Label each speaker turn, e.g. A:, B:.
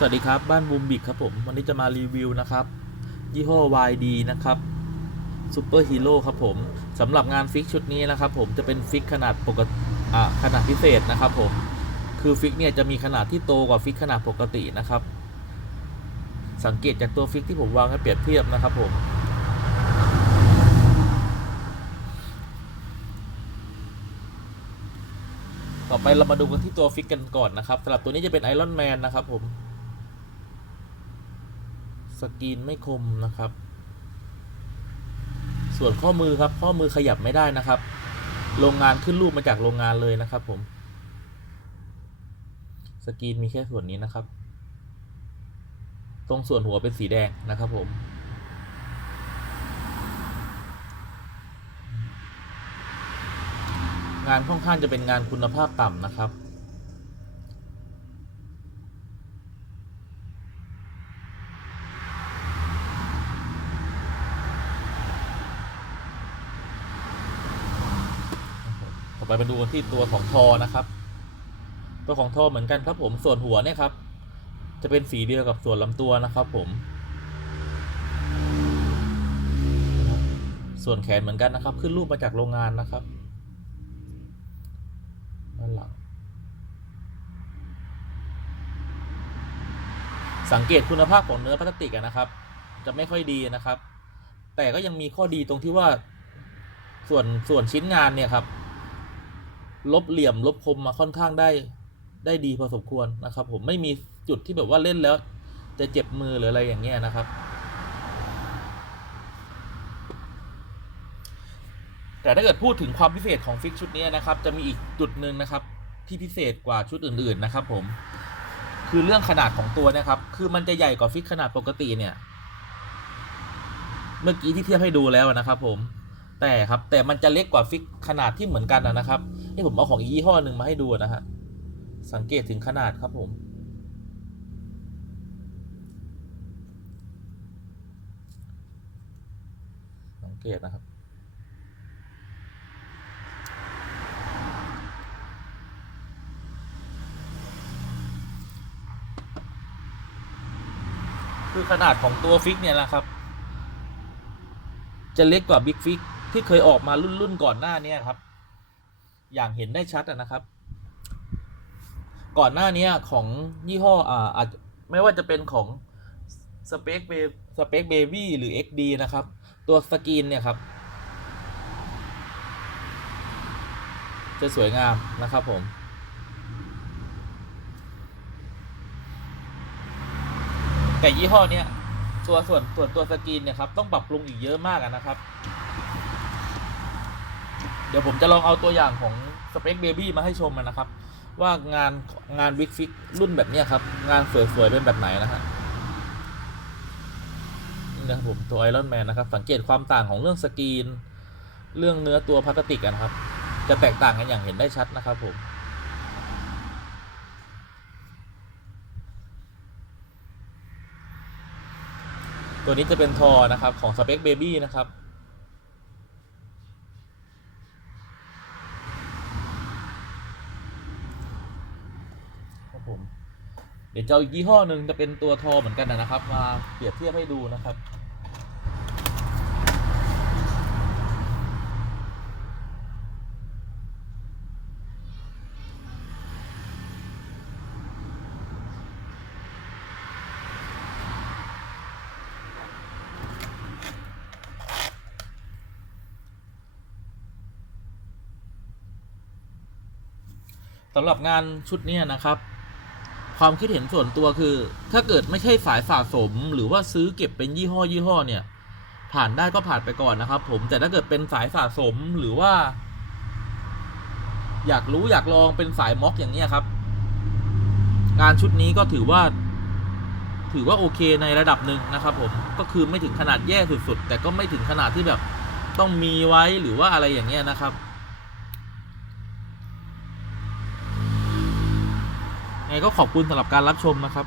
A: สวัสดีครับ บ้านบูมบิกครับผม วันนี้จะมารีวิวนะครับ ยี่ห้อ YD นะครับซูเปอร์ฮีโร่ครับผมสำหรับงานฟิกชุดนี้นะครับผมจะเป็นฟิกขนาดปกติขนาดพิเศษนะครับผม คือฟิกเนี่ยจะมีขนาดที่โตกว่าฟิกขนาดปกตินะครับ สังเกตจากตัวฟิกที่ผมวางให้เปรียบเทียบนะครับผมต่อไปเรามาดูกันที่ตัวฟิกกันก่อนนะครับสำหรับตัวนี้จะเป็นไอรอนแมนนะครับผม สกรีนไม่คมนะครับ ส่วนข้อมือครับ ข้อมือขยับไม่ได้นะครับ โรงงานขึ้นรูปมาจากโรงงานเลยนะครับ ผม สกรีนมีแค่ส่วนนี้นะครับ ตรงส่วนหัวเป็นสีแดงนะครับผมงานค่อนข้างจะเป็นงานคุณภาพต่ำนะครับ ต่อ ไปมาดูที่ตัวของทอนะครับ ตัวของทอเหมือนกันครับผมส่วนหัวเนี่ยครับ จะเป็นสีเดียวกับส่วนลำตัวนะครับ ผม ส่วนแขนเหมือนกันนะครับ ขึ้นรูปมาจากโรงงานนะครับด้านหลังสังเกตคุณภาพของเนื้อพลาสติกนะครับ จะไม่ค่อยดีนะครับ แต่ก็ยังมีข้อดีตรงที่ว่าส่วนส่วนชิ้นงานเนี่ยครับ ลบเหลี่ยมลบคมมาค่อนข้างได้ได้ดีพอสมควรนะครับ ผมไม่มีจุดที่แบบว่าเล่นแล้ว จะเจ็บมือหรืออะไรอย่างเงี้ยนะครับ แต่ถ้าเกิดพูดถึงความพิเศษของฟิกชุดนี้นะครับ จะมีอีกจุดหนึ่งนะครับ ที่พิเศษกว่าชุดอื่น ๆนะครับ ผมคือเรื่องขนาดของตัวนะครับ คือมันจะใหญ่กว่าฟิกขนาดปกติเนี่ย เมื่อกี้ที่เทียบให้ดูแล้วนะครับ ผม แต่ครับ แต่มันจะเล็กกว่าฟิกขนาดที่เหมือนกันนะนะครับ นี่ผมเอาของอีกยี่ห้อหนึ่งมาให้ดูนะฮะ สังเกตถึงขนาดครับผม สังเกตนะครับ คือขนาดของตัวฟิกเนี่ยนะครับ จะเล็กกว่าบิ๊กฟิกที่เคยออกมารุ่นรุ่นก่อนหน้านี้ครับ อย่างเห็นได้ชัดนะครับ ก่อนหน้านี้ของยี่ห้ออ่าอาจไม่ว่าจะเป็นของสเปคเบสเปคเบบี้หรือ XD นะครับ ตัวสกรีนเนี่ยครับ จะสวยงามนะครับผมแต่ยี่ห้อเนี้ยตัวส่วนส่วนตัวสกรีนเนี่ยครับต้องปรับปรุงอีกเยอะมากนะครับ เดี๋ยวผมจะลองเอาตัวอย่างของสเปคเบบี้มาให้ชมกันนะครับ ว่างานงานบิ๊กฟิกรุ่นแบบนี้ครับ งานสวยๆเป็นแบบไหนนะฮะนี่นะครับผมตัวไอรอนแมนนะครับ สังเกตความต่างของเรื่องสกรีน เรื่องเนื้อตัวพลาสติกกันะครับ จะแตกต่างกันอย่างเห็นได้ชัดนะครับผมตัวนี้จะเป็นทอนะครับของสเปคเบบี้นะครับผม เดี๋ยวจะเอาอีกยี่ห้อหนึ่งจะเป็นตัวทอเหมือนกันนะครับ มาเปรียบเทียบให้ดูนะครับ สำหรับงานชุดนี้นะครับ ความคิดเห็นส่วนตัวคือ ถ้าเกิดไม่ใช่สายสะสม หรือว่าซื้อเก็บเป็นยี่ห้อยี่ห้อเนี่ย ผ่านได้ก็ผ่านไปก่อนนะครับ ผมแต่ถ้าเกิดเป็นสายสะสมหรือว่า อยากรู้อยากลองเป็นสายม็อกอย่างเนี้ยครับ งานชุดนี้ก็ถือว่า ถือว่าโอเคในระดับหนึ่งนะครับ ผมก็คือไม่ถึงขนาดแย่สุดๆแต่ก็ไม่ถึงขนาดที่แบบ ต้องมีไว้หรือว่าอะไรอย่างเงี้ยนะครับ ไง ก็ขอบคุณสำหรับการรับชมนะครับ